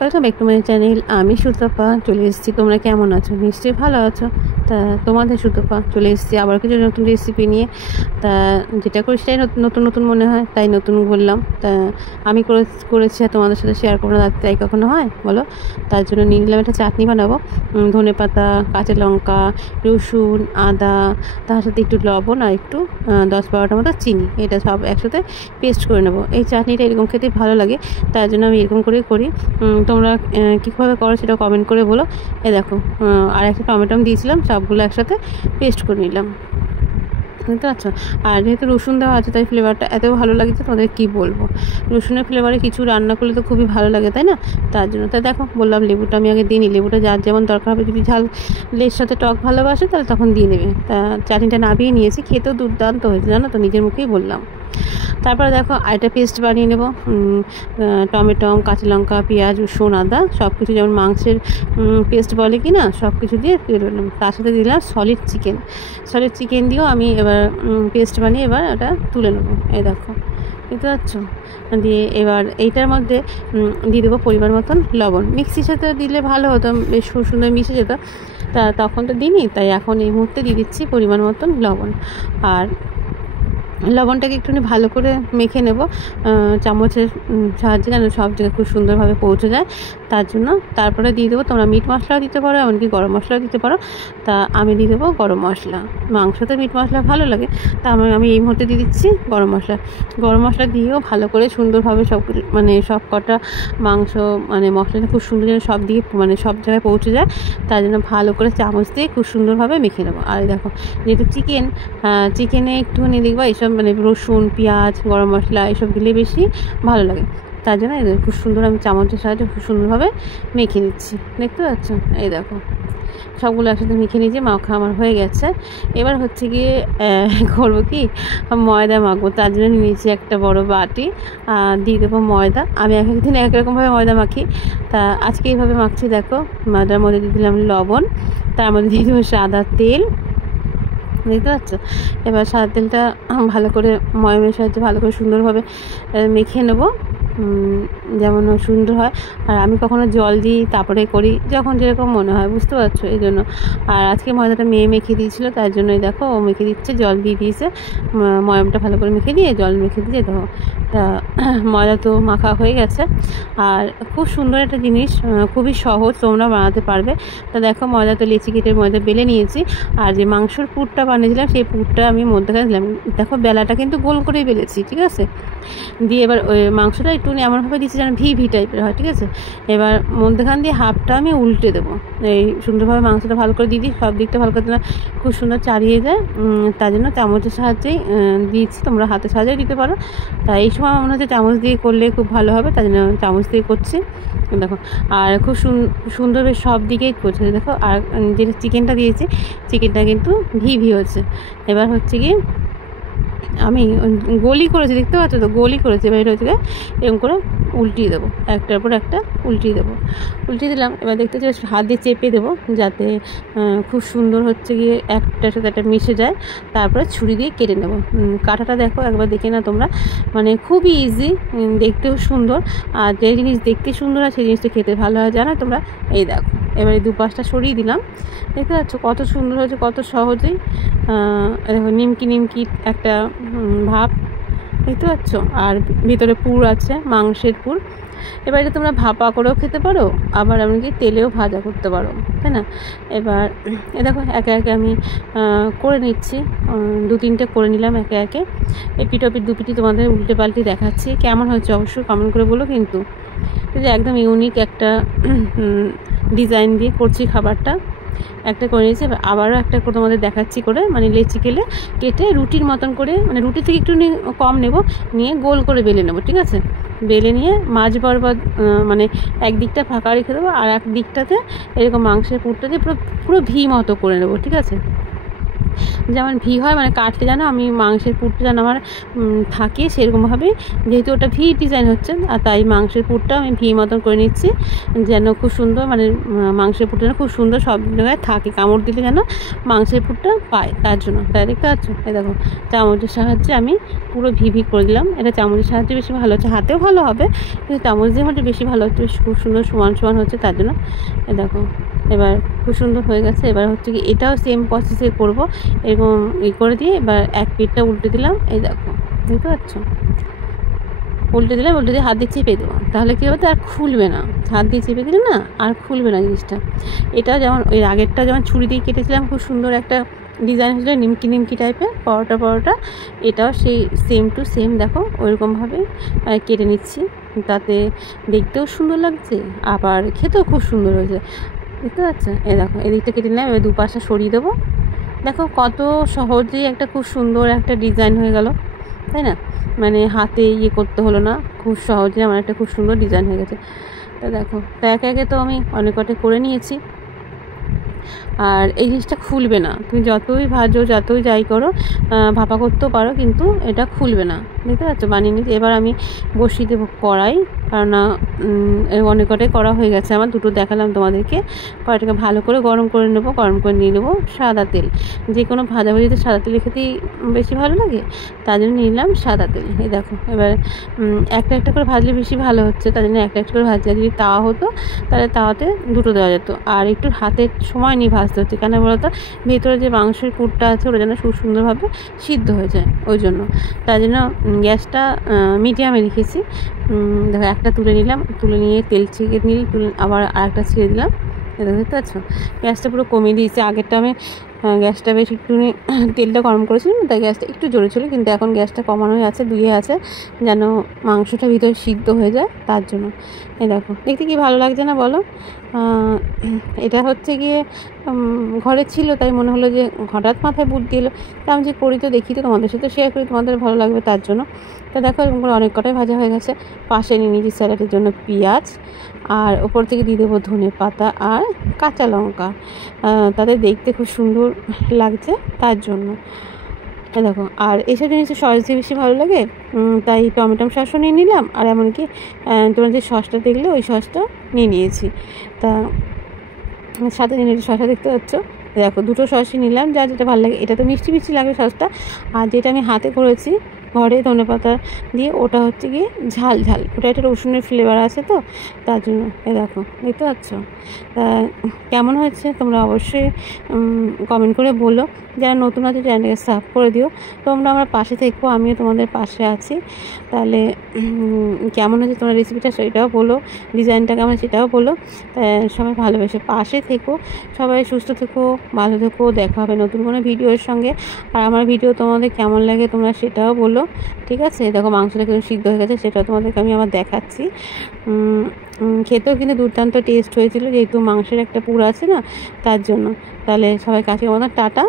Welcome back to my channel. আমি সুতপা চলে এসেছি। তোমরা কেমন আছো? নিশ্চয়ই ভালো আছো। তা তোমাদের সুতপা চলে এসেছি আবার কিছু নতুন রেসিপি নিয়ে। তা যেটা করি সেটাই নতুন নতুন মনে হয়, তাই নতুন বললাম। তা আমি করেছি আর তোমাদের সাথে শেয়ার করবো না, তাই কখনো হয় বলো? তার জন্য নিয়ে নিলাম একটা চাটনি বানাবো। ধনেপাতা, কাঁচা লঙ্কা, রসুন, আদা, তার সাথে একটু লবণ আর একটু 10-12টার মতো চিনি, এটা সব একসাথে পেস্ট করে নেবো। এই চাটনিটা এরকম খেতে ভালো লাগে, তার জন্য আমি এরকম করেই করি। তোমরা কীভাবে করো সেটা কমেন্ট করে বলো। এ দেখো, আর একটা টমেটো দিয়েছিলাম, সবগুলো একসাথে পেস্ট করে নিলাম, বুঝতে পারছো? আর যেহেতু রসুন দেওয়া আছে তাই ফ্লেভারটা এত ভালো লাগছে, তোমাদের কী বলবো। রসুনের ফ্লেভারে কিছু রান্না করলে তো খুবই ভালো লাগে, তাই না? তার জন্য তাই দেখো বললাম লেবুটা আমি আগে দিইনি। লেবুটা যার যেমন দরকার হবে, যদি ঝালের সাথে টক ভালোবাসে তাহলে তখন দিয়ে দেবে। তা চাটনিটা নামিয়ে নিয়েছি, খেতেও দুর্দান্ত হয়েছে জানো তো, নিজের মুখেই বললাম। তারপরে দেখো আরেকটা পেস্ট বানিয়ে নেব। টমেটো, কাঁচা লঙ্কা, পেঁয়াজ, রসুন, আদা সব কিছু, যেমন মাংসের পেস্ট বলে কি না, সব কিছু দিয়ে নেব। তার সাথে দিলাম সলিড চিকেন দিয়েও আমি এবার পেস্ট বানিয়ে এবার এটা তুলে নেবো। এই দেখো, বুঝতে পারছো? দিয়ে এবার এইটার মধ্যে দিয়ে দেবো পরিমাণ মতন লবণ। মিক্সির সাথে দিলে ভালো হতো, বেশ খুব সুন্দর মিশে যেত। তা তখন তো দিইনি, তাই এখন এই মুহূর্তে দিয়ে দিচ্ছি পরিমাণ মতন লবণ। আর লবণটাকে একটুখানি ভালো করে মেখে নেব চামচের সাহায্যে, যেন সব জায়গায় খুব সুন্দরভাবে পৌঁছে যায়। তার জন্য তারপরে দিয়ে দেবো, তোমরা মিট মশলাও দিতে পারো, এমনকি গরম মশলাও দিতে পারো। তা আমি দিয়ে দেবো গরম মশলা। মাংসতে মিট মশলা ভালো লাগে, তা আমি এই মুহূর্তে দিয়ে দিচ্ছি গরম মশলা দিয়েও ভালো করে সুন্দরভাবে সব মানে সব কটা মাংস মানে মশলাটা খুব সুন্দর যেন সব দিয়ে মানে সব জায়গায় পৌঁছে যায়, তার জন্য ভালো করে চামচ দিয়ে খুব সুন্দরভাবে মেখে নেবো। আর দেখো, যেহেতু চিকেনে একটুখানি দেখবা এইসব মানে রসুন, পেঁয়াজ, গরম মশলা এসব দিলে বেশি ভালো লাগে, তার জন্য এদের খুব সুন্দর আমি চামচের সাহায্যে খুব সুন্দরভাবে মেখে নিচ্ছি, দেখতে পাচ্ছ? এই দেখো সবগুলো একসাথে মেখে নিয়েছি, মাখা আমার হয়ে গেছে। এবার হচ্ছে গিয়ে করবো কি, ময়দা মাখবো। তার জন্য নিয়েছি একটা বড় বাটি, দিয়ে দেবো ময়দা। আমি এক একদিন এক রকমভাবে ময়দা মাখি, তা আজকে এইভাবে মাখছি। দেখো, ময়দার মধ্যে দিয়ে দিলাম লবণ, তার মধ্যে দিয়ে দেবো সাদা তেল, বুঝতে পারছো? এবার সাদা তেলটা ভালো করে ময়মের সাহায্যে ভালো করে সুন্দরভাবে মেখে নেবো, যেমন সুন্দর হয়। আর আমি কখনো জল দিই, তারপরে করি, যখন যেরকম মনে হয়, বুঝতে পারছো? এই জন্য। আর আজকে ময়দাটা মেয়ে মেখে দিয়েছিলো, তার জন্যই দেখো ও মেখে দিচ্ছে, জল দিয়ে দিয়েছে। ময়মটা ভালো করে মেখে দিয়ে জল মেখে দিয়ে দেখো, তা ময়দা তো মাখা হয়ে গেছে। আর খুব সুন্দর একটা জিনিস, খুবই সহজ, তোমরা বানাতে পারবে। তা দেখো, ময়দা তো লেচি কেটে ময়দা বেলে নিয়েছি। আর যে মাংসর পুরটা বানিয়েছিলাম সেই পুরটা আমি মধ্যখানে দিলাম। দেখো, বেলাটা কিন্তু গোল করেই বেলেছি, ঠিক আছে? দিয়ে এবার ওই মাংসটা একটু এমনভাবে দিচ্ছি যেন ভি টাইপের হয়, ঠিক আছে? এবার মধ্যখান দিয়ে হাফটা আমি উল্টে দেবো। এই সুন্দরভাবে মাংসটা ভালো করে দিয়ে দিই, সব দিকটা ভালো করে দিলে খুব সুন্দর চাড়িয়ে যায়। তার জন্য চামচের সাহায্যেই দিচ্ছি, তোমরা হাতের সাহায্যেই দিতে পারো। তাই এই সময় মনে হচ্ছে চামচ দিয়ে করলে খুব ভালো হবে, তার জন্য চামচ দিয়ে করছি। দেখো, আর খুব সুন্দর বেশ সব দিকেই করছে। দেখো, আর যেটা চিকেনটা দিয়েছি, চিকেনটা কিন্তু ভি হচ্ছে। এবার হচ্ছে কি, আমি গোলি করেছি, দেখতে পাচ্ছ তো, গোলি করেছি। এবার এটা হচ্ছে এরকম করে উল্টিয়ে দেবো, একটার পর একটা উল্টিয়ে দিলাম। এবার দেখতে চাই হাত দিয়ে চেপে দেবো, যাতে খুব সুন্দর হচ্ছে গিয়ে একটার সাথে একটা মিশে যায়। তারপরে ছুরি দিয়ে কেটে নেব। কাটাটা দেখো, একবার দেখে না তোমরা, মানে খুবই ইজি, দেখতেও সুন্দর। আর যে জিনিস দেখতে সুন্দর হয় সেই জিনিসটা খেতে ভালো হয়, জানো তোমরা? এই দেখো, এবারে দুপাশটা সরিয়ে দিলাম, দেখতে পাচ্ছ কত সুন্দর হয়েছে, কত সহজেই। দেখো, নিমকি একটা ভাব, দেখতে পাচ্ছ? আর ভিতরে পুর আছে, মাংসের পুর। এবার এটা তোমরা ভাপা করেও খেতে পারো, আবার এমনকি তেলেও ভাজা করতে পারো, তাই না? এবার দেখো, একে একে আমি করে নিচ্ছি, 2-3টে করে নিলাম একে একে। এপিট ওপিট দুপিটি তোমাদের উল্টে পাল্টে দেখাচ্ছি। কেমন হয়েছে অবশ্যই কমেন্ট করে বলো। কিন্তু যে একদম ইউনিক একটা ডিজাইন দিয়ে করছি খাবারটা, একটা করে নিয়েছি। আবারও একটা করে তোমাদের দেখাচ্ছি করে, মানে লেচি কেটে রুটির মতন করে, মানে রুটি থেকে একটু কম নিয়ে গোল করে বেলে নেবো, ঠিক আছে? বেলে নিয়ে মাঝ বরাবর মানে এক দিকটা ফাঁকা রেখে দেবো, আর এক দিকটাতে এরকম মাংসের পুরটা দিয়ে পুরো ভি মতো করে নেবো, ঠিক আছে? যেমন ভি হয়, মানে কাটতে যেন আমি মাংসের পুরটা যেন আমার থাকে সেরকমভাবেই, যেহেতু ওটা ভি ডিজাইন হচ্ছে, আর তাই মাংসের পুরটা আমি ভি মতন করে নিচ্ছি যেন খুব সুন্দর, মানে মাংসের পুরটা যেন খুব সুন্দর সব জায়গায় থাকে, কামড় দিলে যেন মাংসের পুরটা পায়, তার জন্য। তাই দেখতে পাচ্ছ, এই দেখো চামচের সাহায্যে আমি পুরো ভি ভি করে দিলাম। এটা চামচের সাহায্যে বেশি ভালো হচ্ছে, হাতেও ভালো হবে কিন্তু চামচ দিয়ে হচ্ছে বেশি ভালো হচ্ছে, খুব সুন্দর সমান সমান হচ্ছে তার জন্য। এই দেখো এবার খুব সুন্দর হয়ে গেছে। এবার হচ্ছে কি এটাও সেম প্রসেসে করব, এরকম করে দিয়ে এবার এক পিঠটা উল্টে দিলাম। এই দেখো দেখতে পাচ্ছ, উল্টে দিলাম, উল্টে দিয়ে হাত দিয়ে চেপে দেবো, তাহলে কী হবে, আর খুলবে না। হাত দিয়ে চেপে দিলে না আর খুলবে না জিনিসটা। এটা যেমন ওই আগেরটা যেমন ছুরি দিয়ে কেটেছিলাম, খুব সুন্দর একটা ডিজাইন হয়েছিল নিমকি নিমকি টাইপের পরোটা, এটাও সেই সেম টু সেম দেখো ওইরকমভাবে কেটে নিচ্ছি, তাতে দেখতেও সুন্দর লাগছে আবার খেতেও খুব সুন্দর হয়েছে, দেখতে পাচ্ছ। এই দেখো এদিকটা কেটে নিলাম, এবার দুপাশটা সরিয়ে দেবো। দেখো কত সহজেই একটা খুব সুন্দর একটা ডিজাইন হয়ে গেল, তাই না? মানে হাতে করতে হলো না, খুব সহজে আমার একটা খুব সুন্দর ডিজাইন হয়ে গেছে। তো দেখো, তো একে একে তো আমি অনেক কটা করে নিয়েছি। আর এই জিনিসটা খুলবে না, তুমি যতই ভাজো যতই যাই করো, ভাপা করতেও পারো, কিন্তু এটা খুলবে না, দেখতে পাচ্ছ বানিয়ে নিতে। এবার আমি বসিয়ে দেবো কড়াই, কারণ অনেক কটাই করা হয়ে গেছে আমার, দুটো দেখালাম তোমাদেরকে। কড়াইটাকে ভালো করে গরম করে নেবো, গরম করে নিয়ে নেবো সাদা তেল। যে কোনো ভাজাভাজিতে সাদা তেলে খেতেই বেশি ভালো লাগে, তার জন্য নিলাম সাদা তেল। এই দেখো এবার একটা একটা করে ভাজলে বেশি ভালো হচ্ছে, তার জন্য একটা একটা করে ভাজলে, যদি তাওয়া হতো তাহলে তাওয়াতে দুটো দেওয়া যেত। আর একটু হাতের সময় নিয়ে ভাজতে হচ্ছে, কেন বলতো ভেতরে যে মাংসের পুরটা আছে ওটা যেন খুব সুন্দরভাবে সিদ্ধ হয়ে যায়, ওই জন্য। তার জন্য গ্যাসটা মিডিয়ামে রেখেছি। দেখো একটা তুলে নিলাম, তুলে নিয়ে তেল ছেঁকে নিলে তুলে আবার আরেকটা ছেড়ে দিলাম। দেখতে পাচ্ছ গ্যাসটা পুরো কমিয়ে দিয়েছি। আগেরটা আমি গ্যাসটা বেশ একটু তেলটা গরম করেছিলাম, তাই গ্যাসটা একটু জোরে ছিল, কিন্তু এখন গ্যাসটা কমানোই আছে, দুইয়ে আছে, যেন মাংসটা ভিতরে সিদ্ধ হয়ে যায় তার জন্য। এই দেখো দেখতে কি ভালো লাগছে না বলো? এটা হচ্ছে গিয়ে ঘরে ছিল, তাই মনে হলো যে হঠাৎ মাথায় বুদ্ধি এলো, তা আমি যে করি তো দেখি, তো তোমাদের সাথে শেয়ার করি, তোমাদের ভালো লাগবে তার জন্য। তো দেখো এরকম করে অনেক কটাই ভাজা হয়ে গেছে। পাশে নিয়ে নিয়েছি স্যালাডের জন্য পেঁয়াজ, আর ওপর থেকে দিয়ে দেবো ধনে পাতা আর কাঁচা লঙ্কা, তাদের দেখতে খুব সুন্দর লাগছে তার জন্য। দেখো আর এইসব জিনিসের সস দিয়ে বেশি ভালো লাগে, তাই টমেটো সসও নিয়ে নিলাম, আর এমনকি তোমরা যে সসটা দেখলে ওই সসটা নিয়ে নিয়েছি। তা সাথে নিয়ে সসটা দেখতে পাচ্ছ, দেখো দুটো সসই নিলাম, যা যেটা ভালো লাগে। এটা তো মিষ্টি মিষ্টি লাগবে সসটা, আর যেটা আমি হাতে করেছি ঘরে ধনেপাতা দিয়ে, ওটা হচ্ছে গিয়ে ঝাল ঝাল, ওটা একটা রসুনের ফ্লেভার আছে তো তার জন্য। দেখো দেখতে পাচ্ছ, কেমন হয়েছে তোমরা অবশ্যই কমেন্ট করে বলো। যারা নতুন আছে চ্যানেলটাকে সাবস্ক্রাইব করে দিও। তোমরা আমার পাশে থেকো, আমিও তোমাদের পাশে আছি। তাহলে কেমন হয়েছে তোমার রেসিপিটা সেটাও বলো, ডিজাইনটা কেমন সেটাও বলো। সবাই ভালোবেসে পাশে থেকো, সবাই সুস্থ থেকো, ভালো থেকো। দেখা হবে নতুন কোনো ভিডিওর সঙ্গে। আর আমার ভিডিও তোমাদের কেমন লাগে তোমরা সেটাও বলো, ঠিক আছে? দেখো মাংসটা কিন্তু সিদ্ধ হয়ে গেছে, সেটাও তোমাদেরকে আমি আবার দেখাচ্ছি। খেতেও কিন্তু দুর্দান্ত টেস্ট হয়েছিল, যেহেতু মাংসের একটা পুর আছে না তার জন্য। তাহলে সবাই কাছে মতো টাটা।